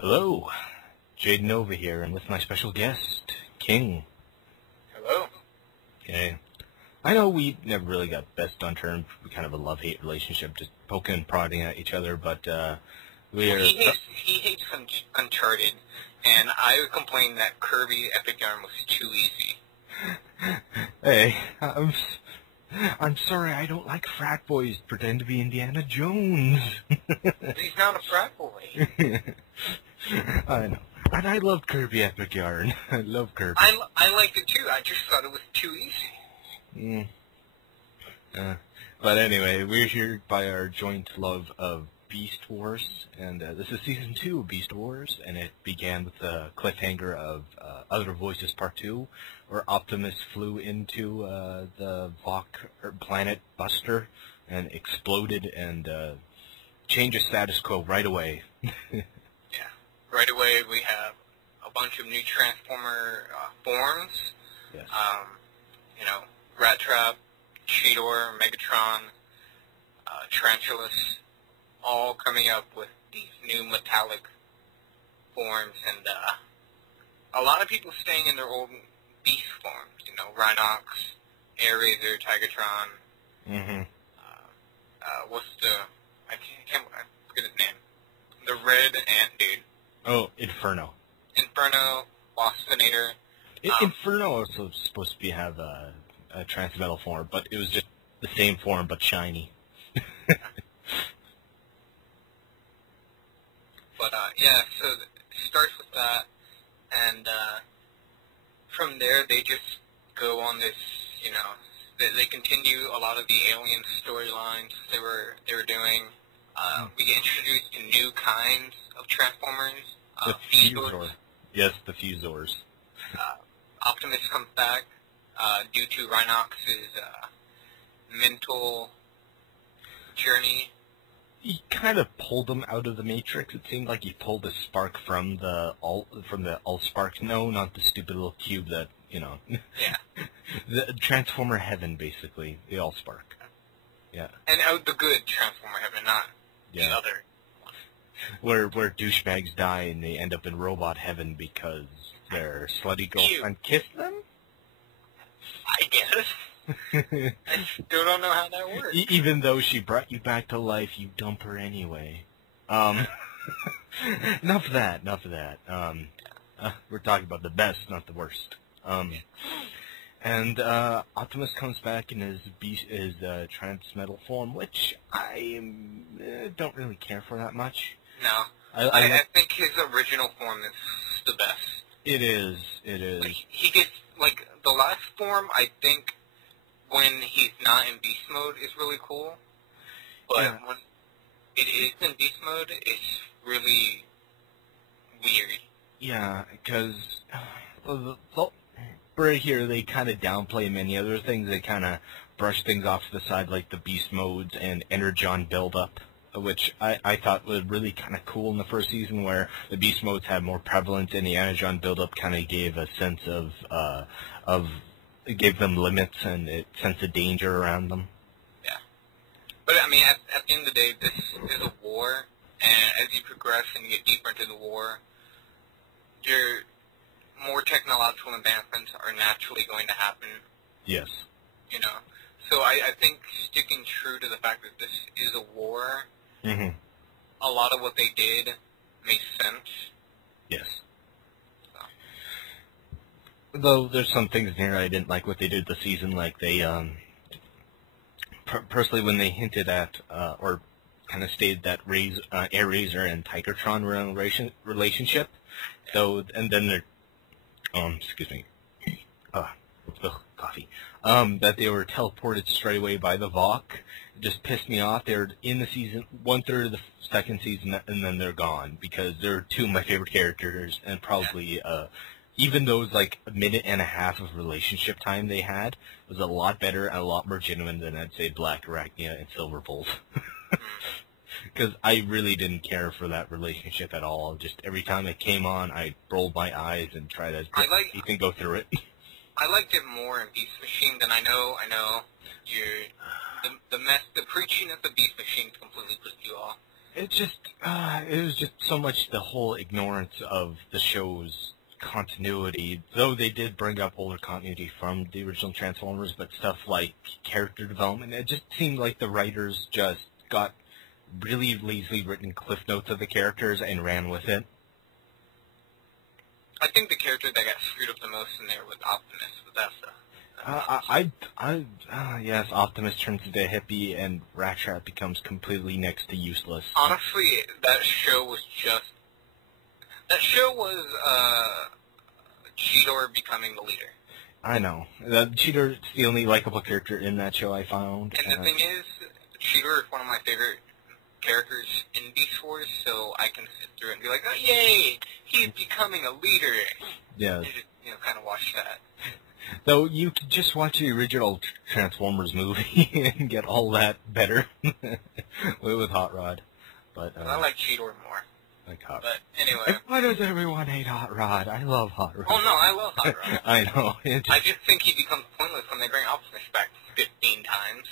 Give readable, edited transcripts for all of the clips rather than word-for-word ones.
Hello, Jade Nova here, and with my special guest, King. Hello. Okay. I know we never really got best on terms. We kind of a love-hate relationship, just poking and prodding at each other, but we're... He hates Uncharted, and I would complain that Kirby Epic Yarn was too easy. Hey, I'm sorry, I don't like frat boys pretend to be Indiana Jones. He's not a frat boy. I know. And I love Kirby Epic Yarn. I love Kirby. I liked it too. I just thought it was too easy. But anyway, we're here by our joint love of Beast Wars, and this is Season 2 of Beast Wars, and it began with the cliffhanger of Other Voices Part 2, where Optimus flew into the Vok planet Buster and exploded and changed the status quo right away. Yeah. Right away, we have a bunch of new Transformer forms. Yes. Rat Trap, Cheetor, Megatron, Tarantulas, all coming up with these new metallic forms, and a lot of people staying in their old beast forms. Rhinox, Airazor, Tigatron. Mm-hmm. I forget his name. The red ant dude. Oh, Inferno. Inferno, Waspinator. Inferno also supposed to have a transmetal form, but it was just the same form but shiny. But so it starts with that, and from there they just go on this, they continue a lot of the alien storylines they were doing. We get introduced to new kinds of Transformers. The Fusor. Yes, the Fusors. Optimus comes back due to Rhinox's mental journey. He kind of pulled him out of the Matrix. It seemed like he pulled a spark from the Allspark. No, not the stupid little cube that, Yeah. The Transformer Heaven, basically. The Allspark. Yeah. And the good Transformer Heaven, not the other one. Where douchebags die and they end up in Robot Heaven because their slutty girlfriend kissed them? I guess. I still don't know how that works. Even though she brought you back to life, you dump her anyway. Enough of that. We're talking about the best, not the worst. And Optimus comes back in his transmetal form, which I don't really care for that much. No. I think his original form is the best. It is. He gets, the last form, I think, when he's not in beast mode is really cool. But when it is in beast mode, it's really weird. Yeah, because right here they kind of downplay many other things. They kind of brush things off to the side, like the beast modes and Energon buildup, which I thought was really kind of cool in the first season, where the beast modes had more prevalence, and the Energon buildup kind of gave a sense of gave them limits and a sense of danger around them. Yeah. But, at the end of the day, this is a war, and as you progress and you get deeper into the war, your more technological advancements are naturally going to happen. Yes. So I think sticking true to the fact that this is a war, a lot of what they did makes sense. Yes. Though there's some things in here I didn't like what they did this season, like they, personally when they hinted at, or kind of stated that Airazor and Tigatron were in a relationship, so, and then they're, excuse me, coffee, that they were teleported straight away by the Vok. It just pissed me off. They were in the season, 1/3 of the second season, and then they're gone, because they're two of my favorite characters, and probably, even those, a minute and a half of relationship time they had was a lot better and a lot more genuine than, I'd say, Black Arachnia and Silverbolt. Because I really didn't care for that relationship at all. Just every time it came on, I rolled my eyes and tried to even go through it. I liked it more in Beast Machine than I know. The preaching of the Beast Machine completely pissed you off. it was just so much the whole ignorance of the show's continuity, though they did bring up older continuity from the original Transformers, but stuff like character development, it just seemed like the writers just got really lazily written cliff notes of the characters and ran with it. I think the character that got screwed up the most in there was Optimus, but that's yes, Optimus turns into a hippie and Ratchet becomes completely next to useless. Honestly, that show was Cheetor becoming the leader. I know. Cheetor's the only likable character in that show I found. And the thing is, Cheetor is one of my favorite characters in Beast Wars, so I can sit through it and be like, oh, yay, he's becoming a leader. Yeah. And just, kind of watch that. Though you could just watch the original Transformers movie and get all that better with Hot Rod. But I like Cheetor more. Like Hot Rod. But anyway. Why does everyone hate Hot Rod? I love Hot Rod. Oh, no, I love Hot Rod. I know. I just think he becomes pointless when they bring Optimus back 15 times.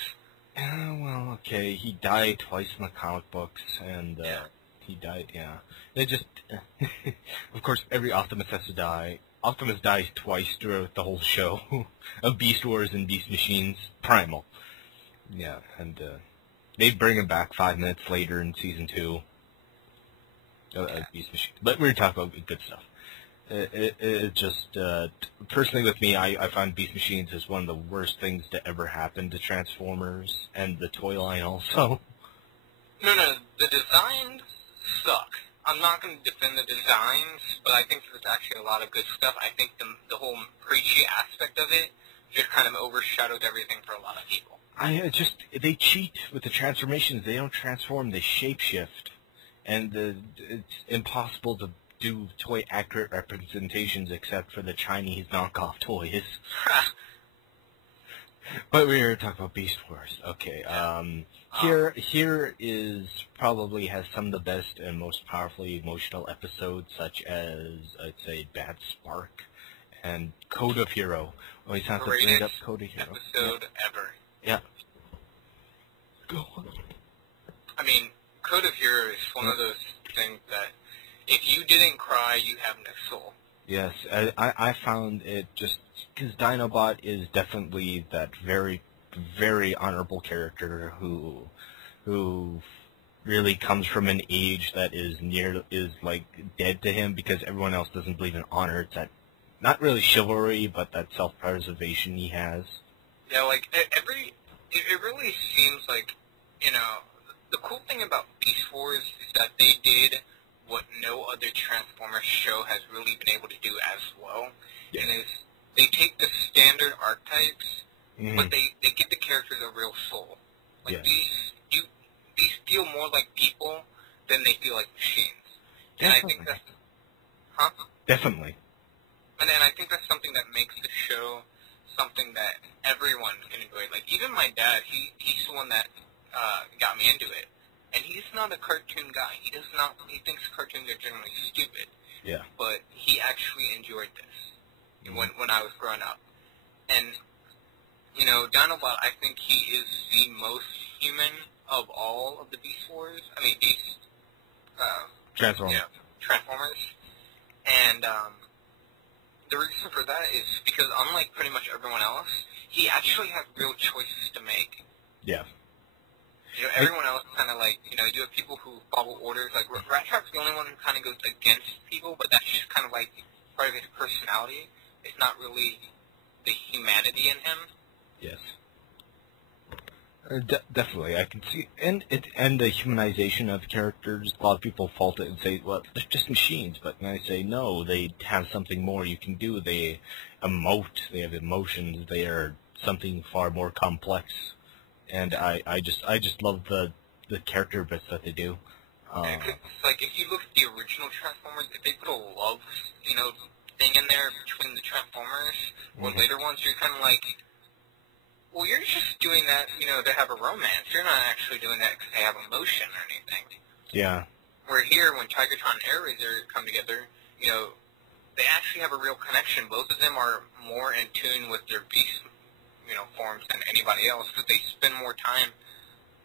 Well, okay, he died twice in the comic books, and he died, They just, of course, every Optimus has to die. Optimus dies twice throughout the whole show of Beast Wars and Beast Machines Primal. Yeah, and they bring him back 5 minutes later in Season 2 of Beast Machines. But we're talking about good stuff. It just, personally with me, I find Beast Machines is one of the worst things to ever happen to Transformers, and the toy line also. No, the designs suck. I'm not going to defend the designs, but I think there's actually a lot of good stuff. I think the whole preachy aspect of it just kind of overshadowed everything for a lot of people. They cheat with the transformations. They don't transform, they shapeshift. And it's impossible to do toy-accurate representations except for the Chinese knockoff toys. But we were talking about Beast Wars. Okay, here is probably has some of the best and most powerfully emotional episodes, such as, I'd say, Bad Spark and Code of Hero. Always have to bring up Code of Hero. Episode ever. Yeah. Go on. I mean, Code of Hero is one of those things that if you didn't cry, you have no soul. Yes, I found it just because Dinobot is definitely that very, very honorable character who really comes from an age that is like dead to him because everyone else doesn't believe in honor. It's that not really chivalry, but that self-preservation he has. Yeah, like it really seems like the cool thing about Beast Wars is that they did what no other Transformers show has really been able to do as well. Yeah. And is they take the standard archetypes, but they give the characters a real soul. Like these feel more like people than they feel like machines. Definitely. And I think that's Definitely. And then I think that's something that makes the show something that everyone can enjoy. Like even my dad, he's the one that got me into it. And he's not a cartoon guy. He thinks cartoons are generally stupid. Yeah. But he actually enjoyed this when I was growing up. And, Dinobot, I think he is the most human of all of the Beast Wars. I mean, Transformers. Yeah, Transformers. And the reason for that is because unlike pretty much everyone else, he actually has real choices to make. Yeah. Everyone else kind of like, you have people who follow orders. Like, Ratchet's the only one who kind of goes against people, but that's just kind of like part of his personality. It's not really the humanity in him. Yes. Definitely, I can see, and the humanization of characters. A lot of people fault it and say, "Well, they're just machines." But I say, no, they have something more you can do. They emote. They have emotions. They are something far more complex. And I just love the character bits that they do. It's like if you look at the original Transformers, if they put a love, thing in there between the Transformers or later ones, you're kind of like, well, you're just doing that, to have a romance. You're not actually doing that because they have emotion or anything. Yeah. Where here, when Tigertron and Airazor come together, they actually have a real connection. Both of them are more in tune with their beast forms than anybody else because they spend more time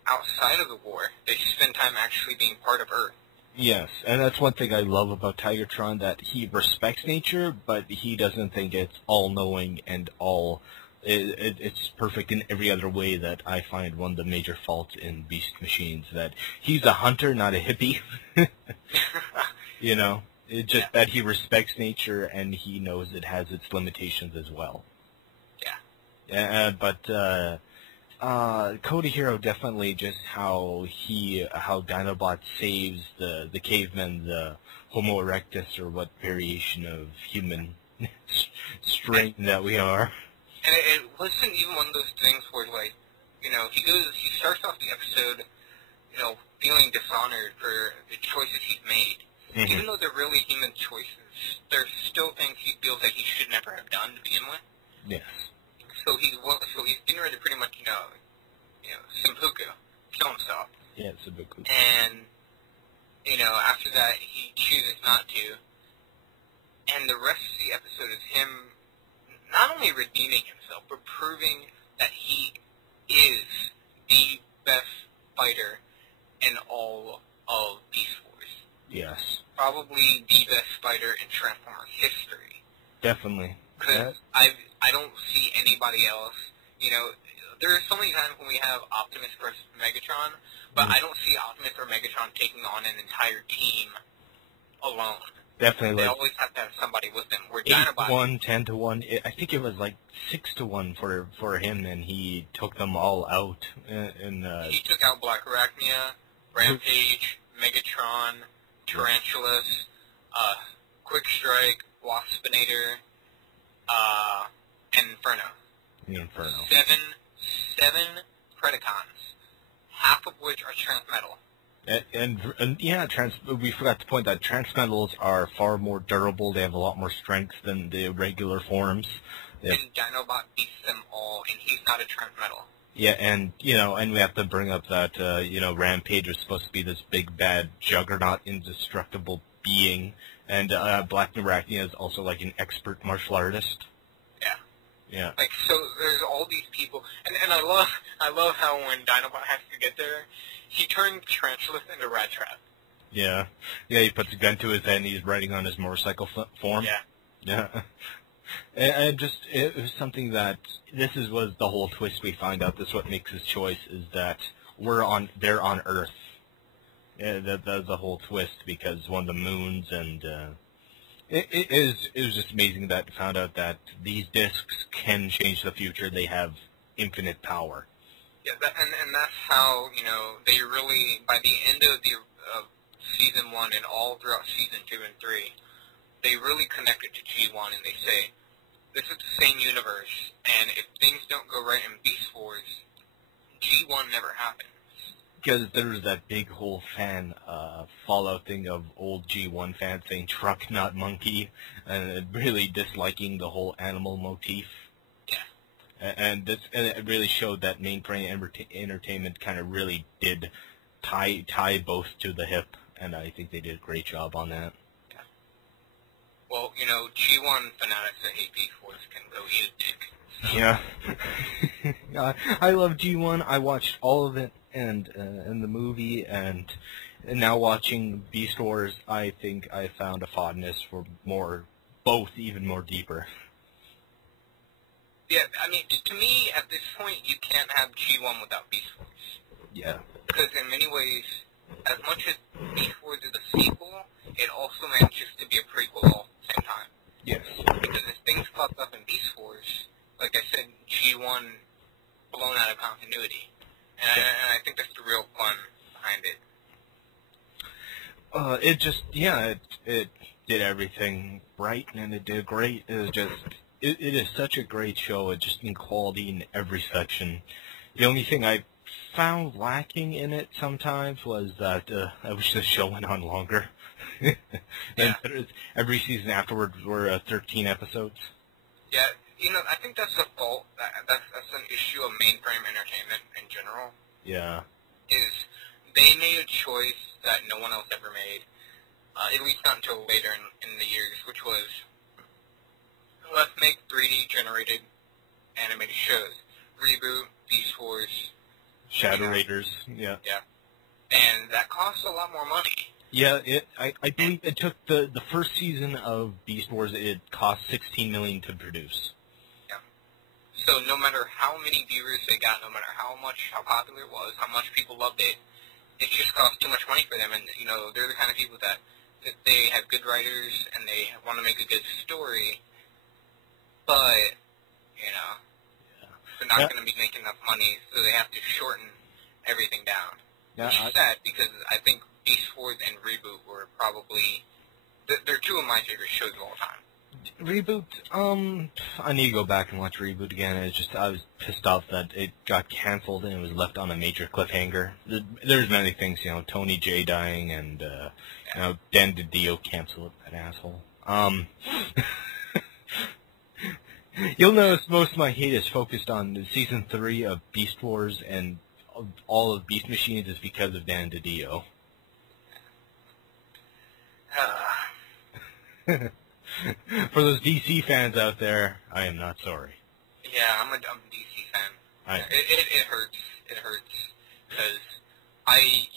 outside of the war. They spend time actually being part of Earth. Yes, and that's one thing I love about Tigertron, that he respects nature, but he doesn't think it's all-knowing and all... It's perfect in every other way. That I find one of the major faults in Beast Machines, that he's a hunter, not a hippie. You know? It's just that he respects nature, and he knows it has its limitations as well. Yeah. But Code Hero definitely just how Dinobot saves the cavemen, the Homo erectus, or what variation of human strain that we are. And it wasn't even one of those things where, like, you know, he starts off the episode, you know, feeling dishonored for the choices he's made. Mm-hmm. Even though they're really human choices, there's still things he feels like he should never have done to begin with. Yes. So he's getting ready to pretty much, you know, seppuku, kill himself. Yeah, seppuku. And, you know, after that, he chooses not to. And the rest of the episode is him not only redeeming himself, but proving that he is the best fighter in all of Beast Wars. Yes. Probably the best fighter in Transformers history. Definitely. Because I don't see anybody else. You know, there are so many times when we have Optimus versus Megatron, but I don't see Optimus or Megatron taking on an entire team alone. Definitely. They always have to have somebody with them. Where 8-1, 10-1. I think it was like 6-1 for him, and he took them all out. He took out Black Arachnia, Rampage, Megatron, Tarantulas, Quick Strike, Waspinator, and Inferno. The Inferno. Seven Predacons, half of which are transmetal. And yeah, we forgot to point that Transmetals are far more durable. They have a lot more strength than the regular forms. And Dinobot beats them all, and he's not a Transmetal. Yeah, and and we have to bring up that Rampage was supposed to be this big bad juggernaut, indestructible being, and Black Arachnia is also like an expert martial artist. Yeah. Yeah. Like, so there's all these people, and I love how when Dinobot has to get there, he turned Tarantulas into Rat Trap. Yeah. Yeah, he puts a gun to his head and he's riding on his motorcycle form. Yeah. Yeah. And it was something that, was the whole twist we find out. This is what makes his choice, is that they're on Earth. Yeah, that's the whole twist, because one of the moons, and it was just amazing that we found out that these discs can change the future. They have infinite power. Yeah, and that's how, they really, by the end of Season 1 and all throughout Season 2 and 3, they really connected to G1, and they say, this is the same universe, and if things don't go right in Beast Wars, G1 never happens. Because there was that big whole fan fallout thing of old G1 fans saying truck, not monkey, and really disliking the whole animal motif. And it really showed that Mainframe Entertainment kind of really did tie both to the hip, and I think they did a great job on that. Yeah. Well, G1 fanatics that hate Beast Wars can go eat a dick. So. Yeah. I love G1. I watched all of it and the movie, and now watching Beast Wars, I think I found a fondness for both even more deeper. Yeah, I mean, to me, at this point, you can't have G1 without Beast Wars. Yeah. Because in many ways, as much as Beast Wars is a sequel, it also manages to be a prequel all at the same time. Yes. Because if things pop up in Beast Wars, like I said, G1 blown out of continuity. And I think that's the real fun behind it. It did everything right, and it did great. It was just... It is such a great show, just in quality in every section. The only thing I found lacking in it sometimes was that I wish the show went on longer. Yeah. Every season afterwards were 13 episodes. Yeah, I think that's a fault. That's an issue of Mainframe Entertainment in general. Yeah. Is they made a choice that no one else ever made, at least not until later in the years, which was, let's make 3D generated animated shows. Reboot, Beast Wars, Shadow Raiders, yeah. Yeah. And that costs a lot more money. Yeah, I believe it took the first season of Beast Wars, it cost $16 million to produce. Yeah. So no matter how many viewers they got, no matter how popular it was, how much people loved it, it just cost too much money for them. And, you know, they're the kind of people that they have good writers and they want to make a good story, but, you know, they're not going to be making enough money, so they have to shorten everything down. Yeah, Which is sad, because I think Beast Wars and Reboot were probably, they're two of my favorite shows of all time. Reboot, I need to go back and watch Reboot again. I was pissed off that it got canceled and it was left on a major cliffhanger. There's many things, you know, Tony J dying and, you know, Dan DiDio canceled that asshole. You'll notice most of my hate is focused on the season 3 of Beast Wars, and all of Beast Machines is because of Dan DiDio. For those DC fans out there, I am not sorry. Yeah, I'm a DC fan. It hurts. It hurts because I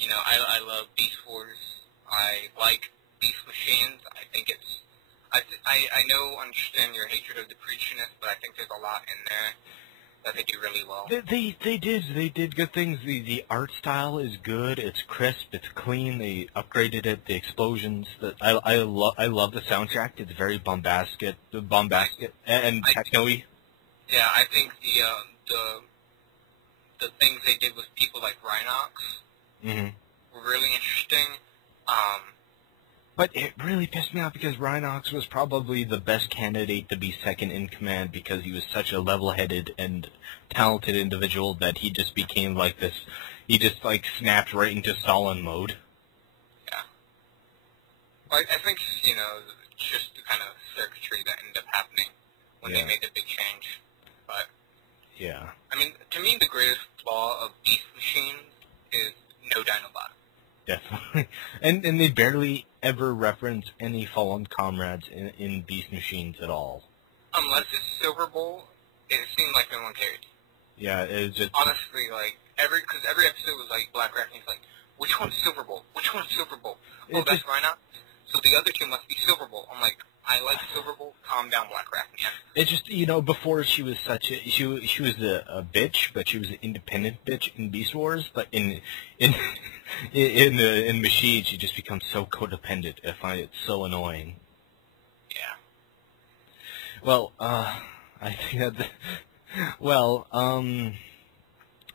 love Beast Wars. I like Beast Machines. I think it's. I understand your hatred of the preachiness, but I think there's a lot in there that they do really well. They did good things. The art style is good. It's crisp. It's clean. They upgraded it. The explosions. I love the soundtrack. It's very bombastic and techno-y. Yeah, I think the things they did with people like Rhinox were really interesting. But it really pissed me off because Rhinox was probably the best candidate to be second in command because he was such a level-headed and talented individual that he just became like this. He just, like, snapped right into Stalin mode. Yeah. Well, I think, you know, just the kind of circuitry that ended up happening when they made the big change. But, yeah. I mean, to me, the greatest flaw of Beast Machines is no Dinobot. Definitely. And they barely ever reference any fallen comrades in Beast Machines at all. Unless it's Silver Bowl, it seemed like no one cared. Yeah, it's just... Honestly, like, because every episode was like Black Rat, and he's like, which one's Silver Bowl? Which one's Silver Bowl? Oh, that's Rhinox? So the other two must be Silver Bowl. I'm like, I like Silver Bowl. Calm down, Black Rat. Yeah. It's just, you know, before she was such a... She was a bitch, but she was an independent bitch in Beast Wars, but in Machine, she just becomes so codependent. I find it so annoying. Yeah. Well, I think that...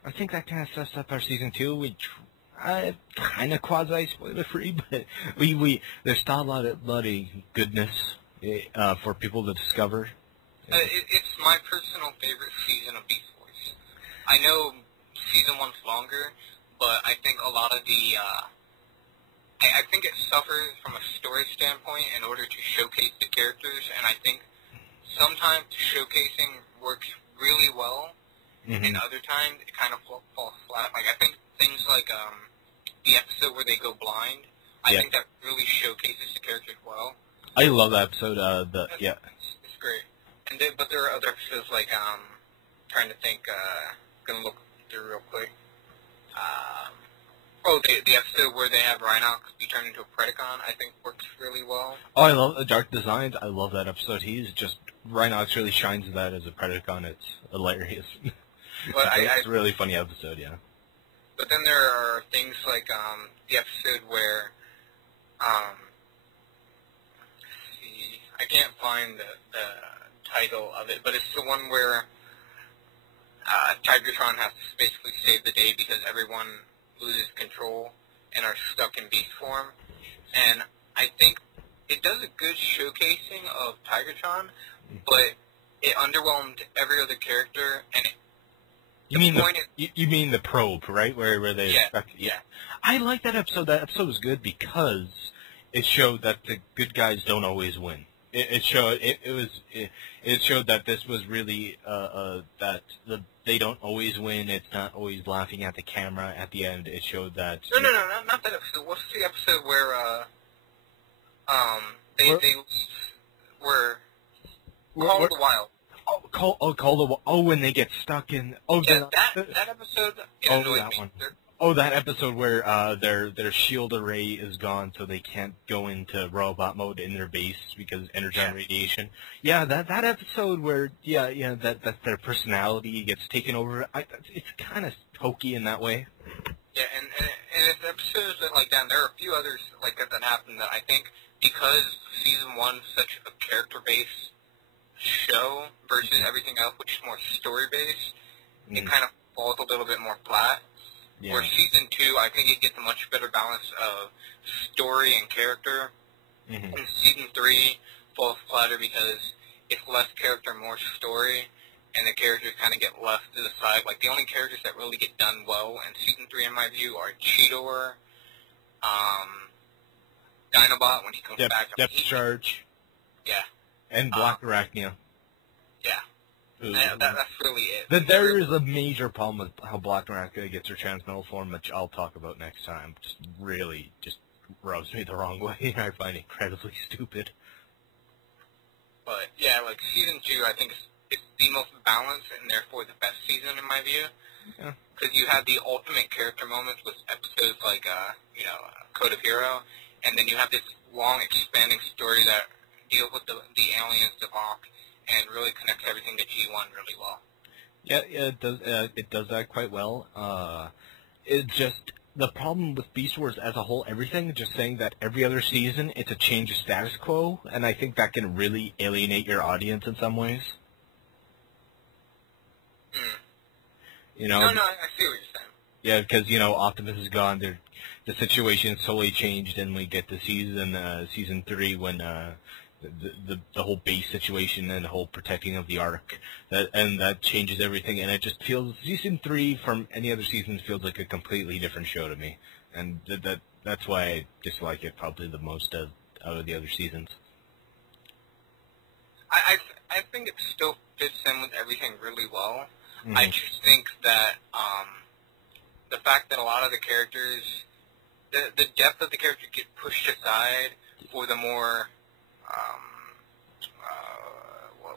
I think that kind of sets up our season 2, which kind of quasi-spoiler-free, but there's still a lot of goodness for people to discover. It's my personal favorite season of Beast Wars. I know season 1's longer, but I think a lot of the... I think it suffers from a story standpoint in order to showcase the characters, and I think sometimes showcasing works really well, and other times it kind of falls flat. Like, I think things like the episode where they go blind, I think that really showcases the characters well. I love that episode. It's great. And but there are other episodes like trying to think. Gonna look through real quick. The episode where they have Rhinox be turned into a Predacon, I think works really well. Oh, I love the Dark Designs. I love that episode. Rhinox really shines that as a Predacon. It's hilarious. But it's a really funny episode, yeah. But then there are things like the episode where, see, I can't find the title of it, but it's the one where Tigertron has to basically save the day because everyone loses control and are stuck in beast form. And I think it does a good showcasing of Tigertron, but it underwhelmed every other character, and You mean the probe, right? Where they yeah. I like that episode. That episode was good because it showed that the good guys don't always win. It showed that this was really that they don't always win. It's not always laughing at the camera. At the end, it showed that. No, not that episode. What's the episode where they were Call of the Wild? Oh, when they get stuck in. Yeah, that episode annoyed me. One. Oh, that episode where their shield array is gone, so they can't go into robot mode in their base because energon radiation. Yeah, that episode where that their personality gets taken over. It's kind of hokey in that way. Yeah, and it's episodes like that. And there are a few others like that happened that I think because season 1 is such a character-based show versus everything else, which is more story-based, it kind of falls a little bit more flat. Yeah. Where season 2, I think it gets a much better balance of story and character. And season 3 falls flatter because it's less character, more story, and the characters kind of get left to the side. Like, the only characters that really get done well in season 3, in my view, are Cheetor, Dinobot when he comes back. Depth Charge. Yeah. And Black Arachnia. Yeah. That's really it. There is a major problem with how Black Arachnia gets her transmetal form, which I'll talk about next time. Just really rubs me the wrong way. I find it incredibly stupid. But, yeah, like, season 2, I think it's the most balanced and therefore the best season in my view. Yeah. Because you have the ultimate character moments with episodes like, Code of Hero, and then you have this long, expanding story that deals with the aliens, the Vok, and really connects everything to G1 really well. Yeah, it does. It does that quite well. It's just the problem with Beast Wars as a whole. Everything just saying that every other season it's a change of status quo, and I think that can really alienate your audience in some ways. No, I see what you're saying. Yeah, because Optimus is gone. The situation totally changed, and we get to season 3 when the whole base situation and the whole protecting of the Ark, that changes everything, and it just feels season 3 from any other season feels like a completely different show to me, and that's why I dislike it probably the most out of the other seasons. I think it still fits in with everything really well. I just think that the fact that a lot of the characters, the depth of the character get pushed aside for the more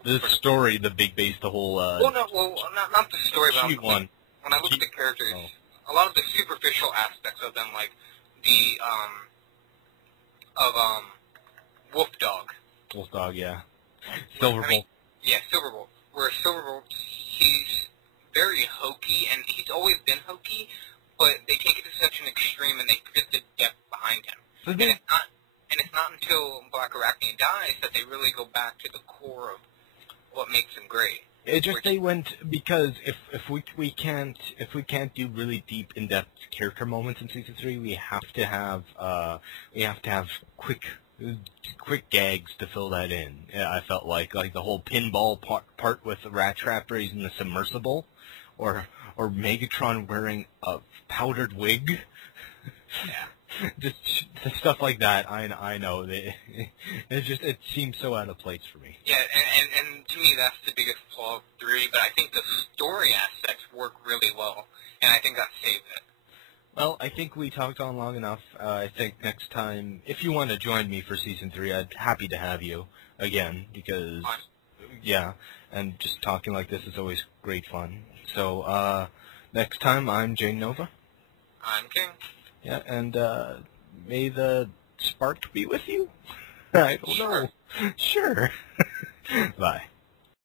the story, the big base, the whole. Not the story, but when I look at the characters, a lot of the superficial aspects of them, like the Wolf Dog. Wolf Dog, yeah. Silverbolt. Yeah, Silverbolt. Where Silverbolt, he's very hokey, and he's always been hokey, but they take it to such an extreme, and they forget the depth behind him. And it's not until Black Arachnia dies that they really go back to the core of what makes him great. They went because if we can't do really deep in depth character moments in season 3, we have to have quick gags to fill that in. Yeah, I felt like the whole pinball part with Rat Trap raising the submersible, or Megatron wearing a powdered wig. Yeah. Just stuff like that. I know it seems so out of place for me. Yeah, and to me that's the biggest flaw of 3. But I think the story aspects work really well, and I think that saved it. Well, I think we talked on long enough. I think next time, if you want to join me for season 3, I'd happy to have you again because, and just talking like this is always great fun. So next time, I'm Jane Nova. I'm King. Yeah, and may the spark be with you? I don't know. Sure. Bye.